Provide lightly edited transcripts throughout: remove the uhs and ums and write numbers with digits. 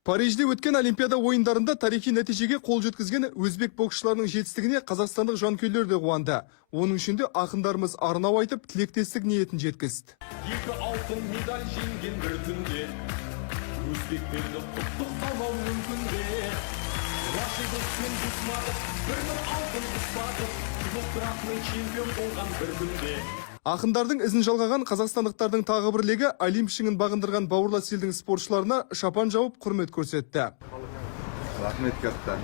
Парижде өткен Олимпиада ойындарында тарихи нәтижеге қол жеткізген өзбек боксшыларының жетістігіне қазақстандық жанкүйерлер де қуанды. Оның ішінде ақындарымыз арнау айтып, тілектестік ниетін жеткізді. Екі алтын медаль жеңген бір түнде, өзбектерді құттықтамау мүмкін бе? Рашидов пен Дусматов бір алтын ұстатып, жұлдыздармен чемпион болған бір күнде. Ақындардың ізін жалғаған қазақстандықтардың тағы бір легі Олимп шыңын бағындырған бауырлас елдің спортшыларына шапан жауып құрмет көрсетті. Рахмет катта.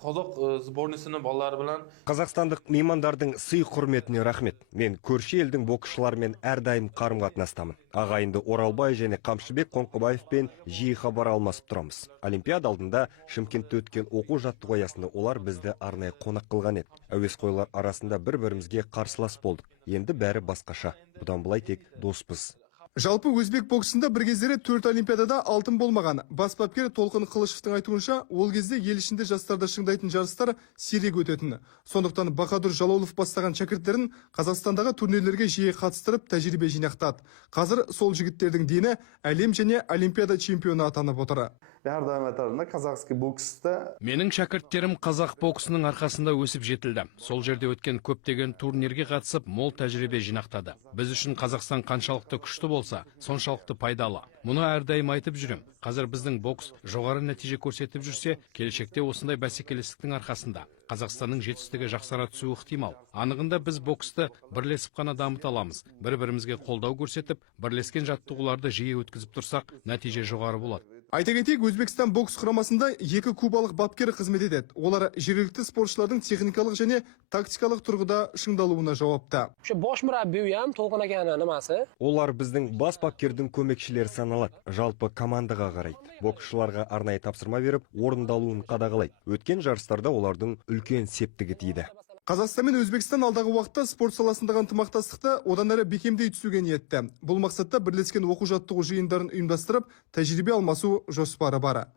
Қазақ сборныйсының балалары білән Қазақстандық меймандардың сый құрметіне рахмет. Мен көрші елдің боксшыларымен әрдайым қарым-қатынастамын. Ағайынды Оралбай және Қамшыбек Қоңқыбаевпен жиі хабар алмасып тұрамыз. Олимпиада алдында Шымкентте өткен оқу жаттығу аясында олар бізді арнайы қонақ қылған еді. Әуесқойлар арасында бір-бірімізге қарсылас болдық. Енді бәрі басқаша. Бұдан былай тек доспыз. Жалпы өзбек боксында бір кездері 4 олимпиадада алтын болмаған. Бас бапкер Толқын Қылышевтың айтуынша, ол кезде ел ішінде жастарды шыңдайтын жарыстар сирек өтетін. Сондықтан Бахадур Жалолов бастаған шәкірттерін Қазақстандағы турнирлерге жиі қатыстырып, тәжірибе жинақтады. Қазір сол жігіттердің дені әлем және олимпиада чемпионы атанып отыр. Әрдайым айтарында казахский бокста Менің шәкірттерім қазақ боксының арқасында өсіп жетілді. Сол жерде өткен көптеген турнирге қатысып, мол тәжірибе жинақтады. Біз үшін Қазақстан қаншалықты күшті болса, соншалықты пайдалы. Мұны әрдайым айтып жүрем. Қазір біздің бокс жоғары нәтиже көрсетіп жүрсе, келешекте осындай бәсекелестіктің арқасында Қазақстанның жетістігі жақсара түсуі ықтимал. Анығында біз боксты бірлесіп қана дамыта аламыз. Бір-бірімізге қолдау көрсетіп, бірлескен жаттығуларды жиі өткізіп тұрсақ, нәтиже жоғары болады. Айта кетейік, Өзбекстан бокс құрамасында 2 кубалық бапкер қызмет етеді. Олар жергілікті спортшылардың техникалық және тактикалық тұрғыда шыңдалуына жауапты. Bosh murabbiy ham To'lqin akaning nimasi? Олар біздің бас бапкердің көмекшілері саналады. Жалпы командаға қарайды. Боксшыларға арнайы тапсырма беріп, орындалуын қадағалайды. Өткен жарыстарда олардың үлкен септігі тиді. Қазақстан мен Өзбекстан алдағы уақытта спорт саласындағы ынтымақтастықты одан әрі бекемдей түсуге ниетті. Бұл мақсатта бірлескен оқу-жаттығу жиындарын ұйымдастырып, тәжірибе алмасу жоспары бар.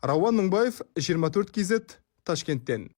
Рауан Мыңбаев, 24 KZ, Ташкенттен.